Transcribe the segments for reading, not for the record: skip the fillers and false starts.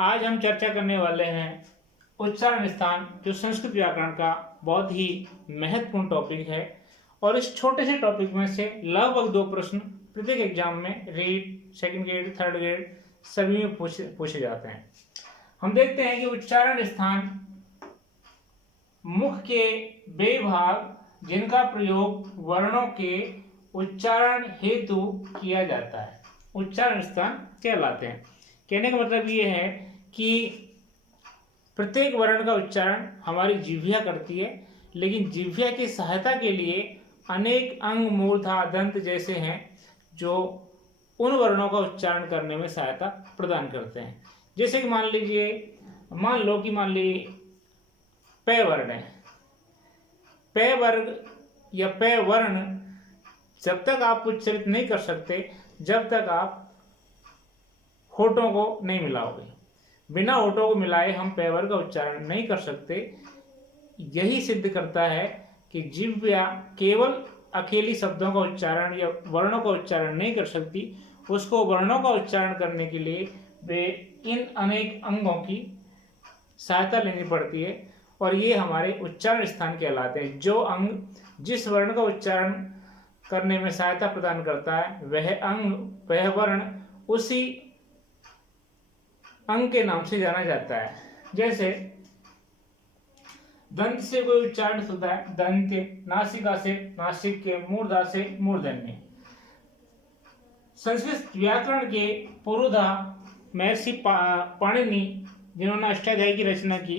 आज हम चर्चा करने वाले हैं उच्चारण स्थान, जो संस्कृत व्याकरण का बहुत ही महत्वपूर्ण टॉपिक है। और इस छोटे से टॉपिक में से लगभग 2 प्रश्न प्रत्येक एग्जाम में read, second grade, third grade सभी में पूछे जाते हैं। हम देखते हैं कि उच्चारण स्थान मुख के वे भाग जिनका प्रयोग वर्णों के उच्चारण हेतु किया जाता है, उच्चारण स्थान कहलाते हैं। कहने का मतलब ये है कि प्रत्येक वर्ण का उच्चारण हमारी जिह्वा करती है, लेकिन जिह्वा की सहायता के लिए अनेक अंग, मूर्धा, दंत जैसे हैं जो उन वर्णों का उच्चारण करने में सहायता प्रदान करते हैं। जैसे कि मान लो कि प वर्ण है। प वर्ग या प वर्ण जब तक आप उच्चारित नहीं कर सकते जब तक आप होठों को नहीं मिलाओगे। बिना होठों को मिलाए हम प वर्ग का उच्चारण नहीं कर सकते। यही सिद्ध करता है कि जिह्वा केवल अकेली शब्दों का उच्चारण या वर्णों का उच्चारण नहीं कर सकती, उसको वर्णों का उच्चारण करने के लिए वे इन अनेक अंगों की सहायता लेनी पड़ती है, और ये हमारे उच्चारण स्थान कहलाते हैं। जो अंग जिस वर्ण का उच्चारण करने में सहायता प्रदान करता है वह अंग, वह वर्ण उसी अंग के नाम से जाना जाता है। जैसे दंत से कोई उच्चारण होता है दंत्य, नासिका से नासिक्य, मूर्धा से मूर्धन्य। संस्कृत व्याकरण के पुरोधा महर्षि पाणिनि, जिन्होंने अष्टाध्यायी की रचना की,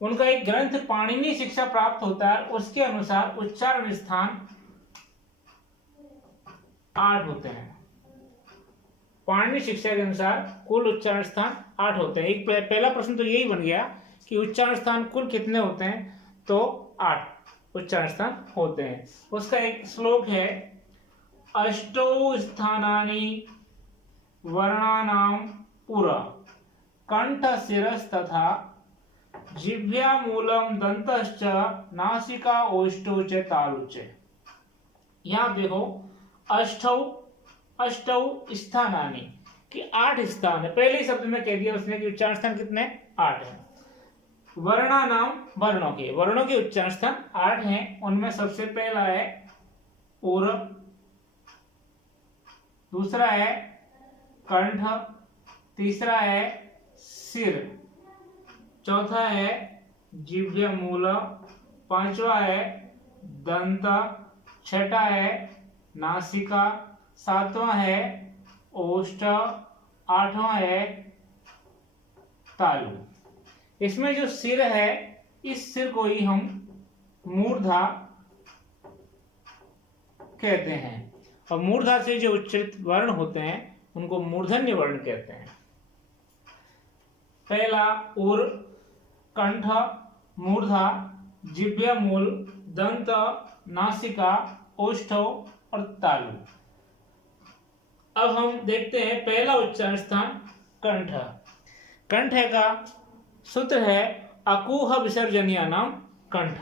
उनका एक ग्रंथ पाणिनि शिक्षा प्राप्त होता है। उसके अनुसार उच्चारण स्थान 8 होते हैं। पाणिनि शिक्षा के अनुसार कुल उच्चारण स्थान 8 होते हैं। एक पहला प्रश्न तो यही बन गया कि उच्चारण स्थान कुल कितने होते हैं, तो 8 उच्चारण स्थान होते हैं। उसका एक श्लोक है, अष्टौ स्थानानि वर्णानां पुरा कंठ शिरस तथा जिह्वा मूलम दंतश्च नासिका ओष्ठौ च तालु च। यहाँ देखो अष्टौ स्थानानि कि 8 स्थान है। पहले ही शब्द में कह दिया उसने कि उच्चारण स्थान कितने 8 है। वर्णानाम वर्णों के उच्चारण स्थान 8 हैं। उनमें सबसे पहला है उर, दूसरा है कंठ, तीसरा है सिर, चौथा है जिह्वा मूल, पांचवा है दंत, छठा है नासिका, सातवां है ओष्ठ, आठवां है तालु। इसमें जो सिर है, इस सिर को ही हम मूर्धा कहते हैं, और मूर्धा से जो उच्चारित वर्ण होते हैं उनको मूर्धन्य वर्ण कहते हैं। पहला उर, कंठ, मूर्धा, जिह्वा मूल, दंत, नासिका, ओष्ठ और तालु। अब हम देखते हैं पहला उच्चारण स्थान कंठ। कंठ का सूत्र है अकूह विसर्जनीय नाम कंठ।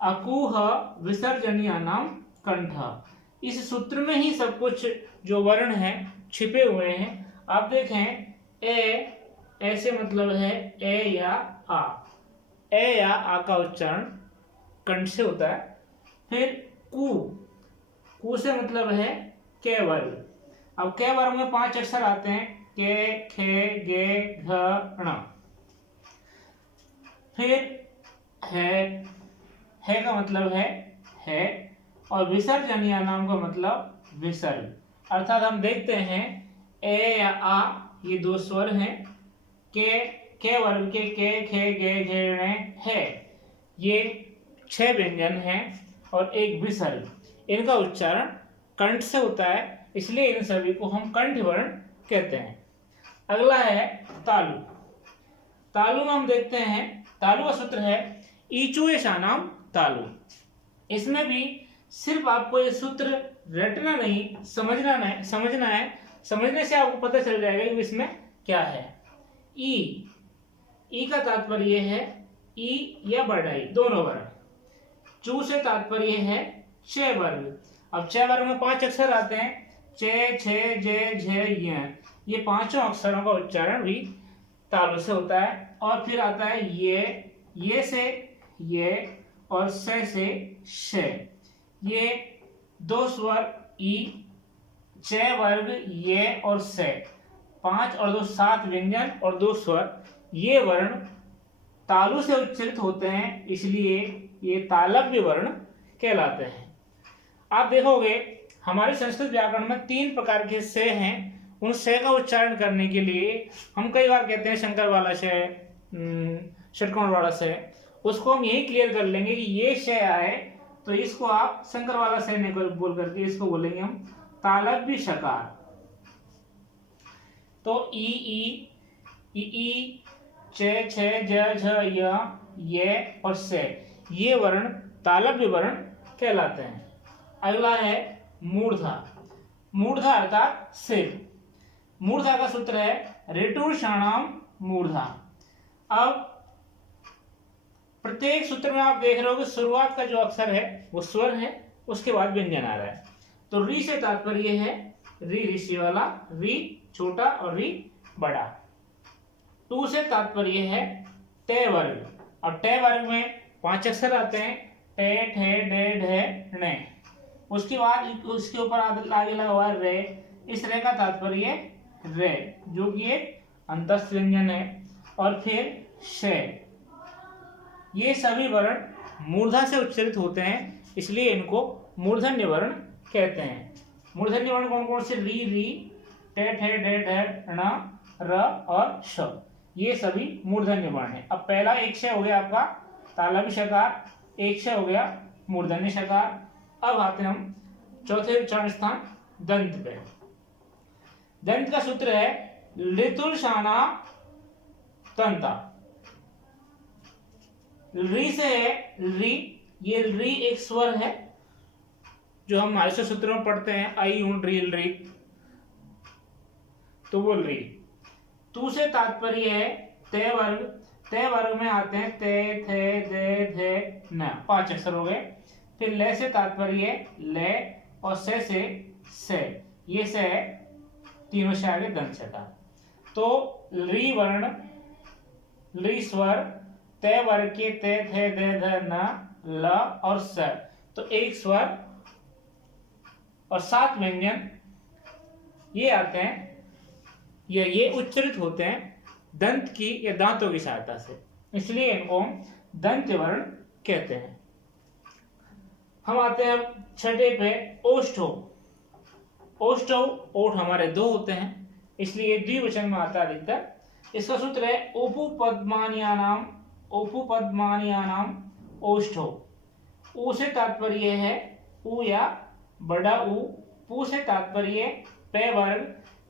अकूह विसर्जनीय नाम कंठ। इस सूत्र में ही सब कुछ जो वर्ण है छिपे हुए हैं। आप देखें ऐसे मतलब है ए या आ। ए या आ का उच्चारण कंठ से होता है। फिर कू से मतलब है के वर्ग। अब के वर्ग में 5 अक्षर आते हैं, के, खे, गे, घ, ण। फिर है का मतलब है, और विसर्जनीय नाम का मतलब विसर्ग। अर्थात हम देखते हैं ए या आ ये 2 स्वर हैं। के वर्ग के खे, गे, घे, ण, है ये 6 व्यंजन हैं और एक विसर्ग। इनका उच्चारण कंठ से होता है, इसलिए इन सभी को हम कंठ वर्ण कहते हैं। अगला है तालु। तालु में हम देखते हैं तालु का सूत्र है ईचु एषाणाम तालु। इसमें भी सिर्फ आपको ये सूत्र रटना नहीं, समझना है। समझने से आपको पता चल जाएगा कि इसमें क्या है। ई का तात्पर्य है ई या बढ़ाई, दोनों वर्ण। चू से तात्पर्य है 6 वर्ग। अब 6 वर्ग में 5 अक्षर आते हैं, चे, छे, जे, झे, य। ये पांचों अक्षरों का उच्चारण भी तालु से होता है। और फिर आता है ये से ये और से श। ये दो स्वर ई, च वर्ग ये और से, 5 और 2 7 व्यंजन और 2 स्वर। ये वर्ण तालु से उच्चारित होते हैं, इसलिए ये तालव्य वर्ण कहलाते हैं। आप देखोगे हमारे संस्कृत व्याकरण में 3 प्रकार के से हैं। उन से का उच्चारण करने के लिए हम कई बार कहते हैं शंकर वाला से, षटकोण वाला से। उसको हम यही क्लियर कर लेंगे कि ये से आए तो इसको आप शंकर वाला से नहीं बोल करके इसको बोलेंगे हम तालव्य शकार। तो ई चे छे ज झ य ये और से, ये वर्ण तालव्य वर्ण कहलाते हैं। अगला है मूर्धा। मूर्धा अर्थात सिर। मूर्धा का सूत्र है ऋटुषाणाम मूर्धा। अब प्रत्येक सूत्र में आप देख रहे हो कि शुरुआत का जो अक्षर है वो स्वर है, उसके बाद व्यंजन आ रहा है। तो री से तात्पर्य है री ऋषि वाला, री छोटा और री बड़ा। टू से तात्पर्य है ते वर्ग। अब ते वर्ग में 5 अक्षर आते हैं, टे ठे डे ढे णे। उसके बाद उसके ऊपर आगे लगा हुआ रे। इस रे का तात्पर्य रे, जो कि एक अंतस्थ व्यंजन है। और फिर शे। ये सभी वर्ण मूर्धा से उच्चारित होते हैं, इसलिए इनको मूर्धन्य वर्ण कहते हैं। मूर्धन्य वर्ण कौन कौन से? री, टे ठे डे ढे ण, र और श। ये सभी मूर्धन्य वर्ण है। अब पहला एक से हो गया आपका तालव्य शकार, एक से हो गया मूर्धन्य शकार। अब आते हैं हम चौथे उच्चारण स्थान दंत पे। दंत का सूत्र है ऋतुषाणा तंता। री से है री। ये री एक स्वर है जो हम हमारे सूत्रों में पढ़ते हैं, आई ऊन री री, तो वो री। तू से तात्पर्य है ते वर्ग। ते वर्ग में आते हैं ते थे दे धे न, 5 अक्षर हो गए। फिर ले से तात्पर्य ले और से। ये से तीनों से आगे दंत शकार। तो री वर्ण, री स्वर, ते वर्ग के ते थे दे ध न ल और स, तो एक स्वर और 7 व्यंजन ये आते हैं, ये उच्चारित होते हैं दंत की या दांतों की सहायता से, इसलिए इनको हम दंत वर्ण कहते हैं। हम आते हैं अब छठे पे ओष्ठव। ओष्ठव ओठ हमारे 2 होते हैं, इसलिए द्विवचन में आता है अधिकतर। इसका सूत्र है उपपद्मानियानाम ओष्ठव। ऊ से तात्पर्य है ऊ या बड़ा ऊ। पू से तात्पर्य पे वर्ग।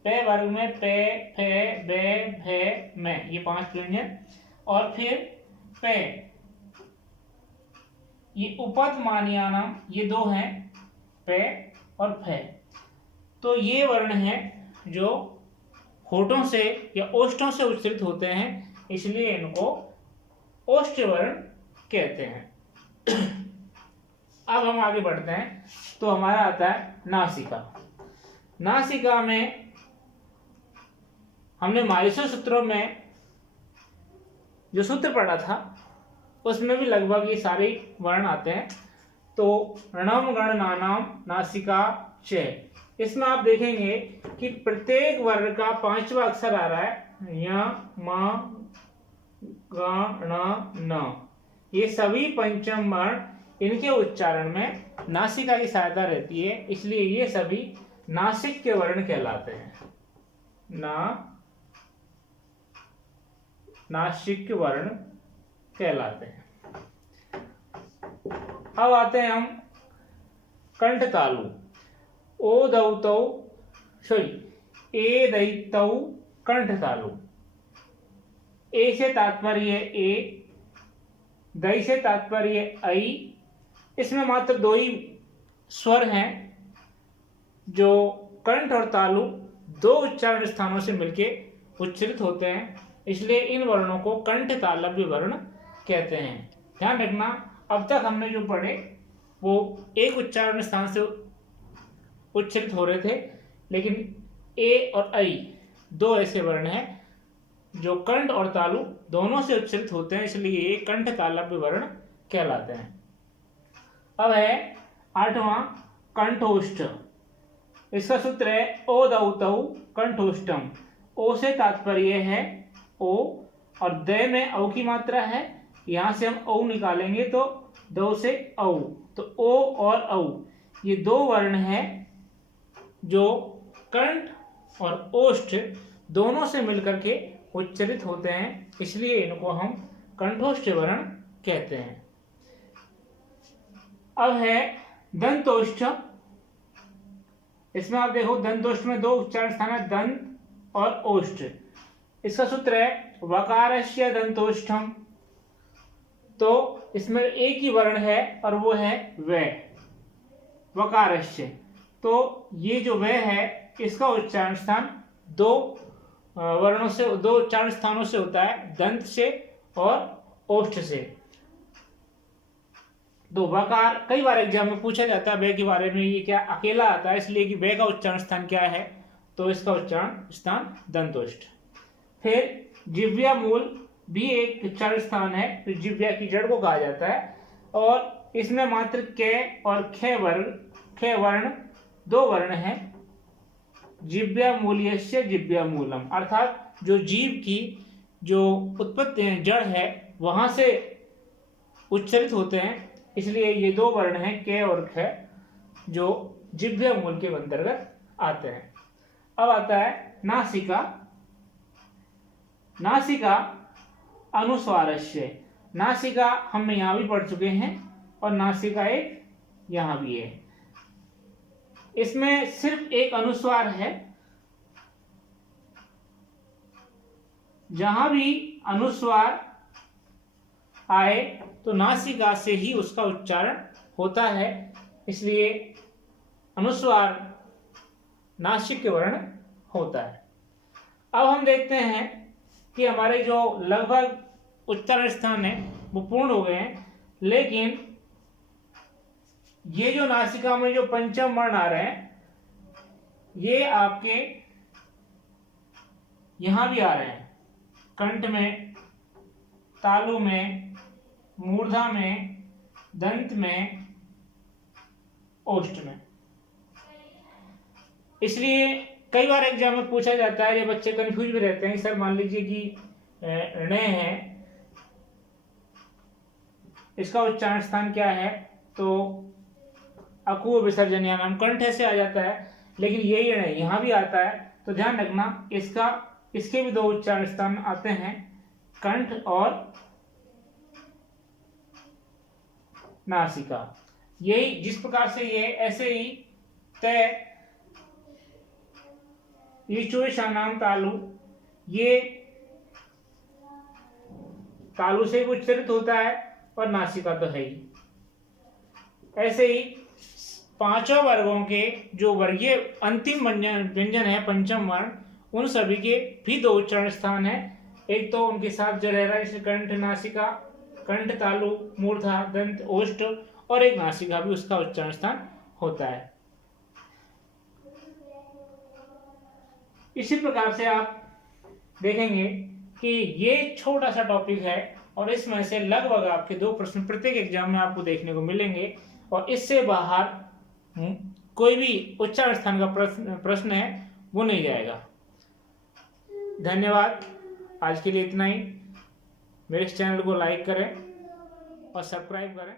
पे वर्ग में पे फे बे भे में, ये 5 व्यंजन। और फिर पे, ये उपपद्मानियानाम, ये 2 हैं, पे और फे। तो ये वर्ण है जो होठों से या ओष्ठों से उच्चारित होते हैं, इसलिए इनको ओष्ठ वर्ण कहते हैं। अब हम आगे बढ़ते हैं तो हमारा आता है नासिका। नासिका में हमने माहेश्वर सूत्रों में जो सूत्र पढ़ा था उसमें भी लगभग ये सारे वर्ण आते हैं। तो णम गण नानाम नासिका च, इसमें आप देखेंगे कि प्रत्येक वर्ण का 5वां अक्षर आ रहा है य म ग ण न। ये सभी पंचम वर्ण, इनके उच्चारण में नासिका की सहायता रहती है, इसलिए ये सभी नासिक के वर्ण कहलाते हैं। नासिक वर्ण कहलाते हैं। अब आते हैं हम कंठ तालु। ओ दौतौ सॉरी ए दैतौ कंठ तालु। ए से तात्पर्य ए, दै से तात्पर्य ऐ। इसमें मात्र 2 ही स्वर हैं जो कंठ और तालु 2 उच्चारण स्थानों से मिलकर उच्चारित होते हैं, इसलिए इन वर्णों को कंठ तालव्य वर्ण कहते हैं। ध्यान रखना, अब तक हमने जो पढ़े वो एक उच्चारण स्थान से उच्चारित हो रहे थे, लेकिन ए और ऐ दो ऐसे वर्ण हैं जो कंठ और तालु दोनों से उच्चारित होते हैं, इसलिए ये कंठ तालव्य वर्ण कहलाते हैं। अब है 8वां कंठोष्ठ। इसका सूत्र है ओ दौ तौ कंठोष्ठम। ओ से तात्पर्य है ओ, और द में औ की मात्रा है, यहां से हम औ निकालेंगे तो दो से औ, तो ओ और औ ये दो वर्ण हैं जो कंठ और ओष्ठ दोनों से मिलकर के उच्चारित होते हैं, इसलिए इनको हम कंठोष्ठ वर्ण कहते हैं। अब है दंतोष्ठ। इसमें आप देखो दंतोष्ठ में दो उच्चारण स्थान है, दंत और ओष्ठ। इसका सूत्र है वकारस्य दंतोष्ठम। तो इसमें एक ही वर्ण है और वो है व, वकारस्य। तो ये जो व है इसका उच्चारण स्थान दो वर्णों से, दो उच्चारण स्थानों से होता है, दंत से और ओष्ठ से। तो वकार कई बार एग्जाम में पूछा जाता है वे के बारे में, ये क्या अकेला आता है, इसलिए कि वे का उच्चारण स्थान क्या है, तो इसका उच्चारण स्थान दंतोष्ठ। फिर जिह्वा मूल भी एक उच्चारण स्थान है, तो जिह्वा की जड़ को कहा जाता है, और इसमें मात्र क और ख वर्ण दो वर्ण हैं। जिह्वा मूल्यस्य जिह्वा मूलम, अर्थात जो जीव की जो उत्पत्ति जड़ है वहां से उच्चारित होते हैं, इसलिए ये दो वर्ण हैं के और ख जो जिह्वा मूल के अंतर्गत आते हैं। अब आता है नासिका। नासिका अनुस्वारस्य। नासिका हम यहां भी पढ़ चुके हैं और नासिका एक यहां भी है। इसमें सिर्फ एक अनुस्वार है, जहां भी अनुस्वार आए तो नासिका से ही उसका उच्चारण होता है, इसलिए अनुस्वार नासिक वर्ण होता है। अब हम देखते हैं कि हमारे जो लगभग उच्चारण स्थान है वो पूर्ण हो गए हैं, लेकिन ये जो नासिका में जो पंचम वर्ण आ रहे हैं ये आपके यहां भी आ रहे हैं, कंठ में, तालु में, मूर्धा में, दंत में, ओष्ठ में। इसलिए कई बार एग्जाम में पूछा जाता है, ये बच्चे कंफ्यूज भी रहते हैं, सर मान लीजिए कि ण है, इसका उच्चारण स्थान क्या है, तो अकु विसर्जन या नाम कंठ से आ जाता है, लेकिन यही ण यहां भी आता है, तो ध्यान रखना इसके भी दो उच्चारण स्थान आते हैं, कंठ और नासिका। यही जिस प्रकार से ये ऐसे ही तय नाम तालु, ये तालु से उच्चारित होता है और नासिका तो है ही। ऐसे ही पांचों वर्गों के जो वर्गीय अंतिम व्यंजन है पंचम वर्ण, उन सभी के भी दो उच्चारण स्थान है। एक तो उनके साथ जो रह रहा है जैसे कंठ नासिका, कंठ तालु मूर्धा दंत ओष्ठ, और एक नासिका भी उसका उच्चारण स्थान होता है। इसी प्रकार से आप देखेंगे कि ये छोटा सा टॉपिक है और इसमें से लगभग आपके दो प्रश्न प्रत्येक एग्जाम में आपको देखने को मिलेंगे, और इससे बाहर कोई भी उच्चारण स्थान का प्रश्न है वो नहीं जाएगा। धन्यवाद, आज के लिए इतना ही। मेरे इस चैनल को लाइक करें और सब्सक्राइब करें।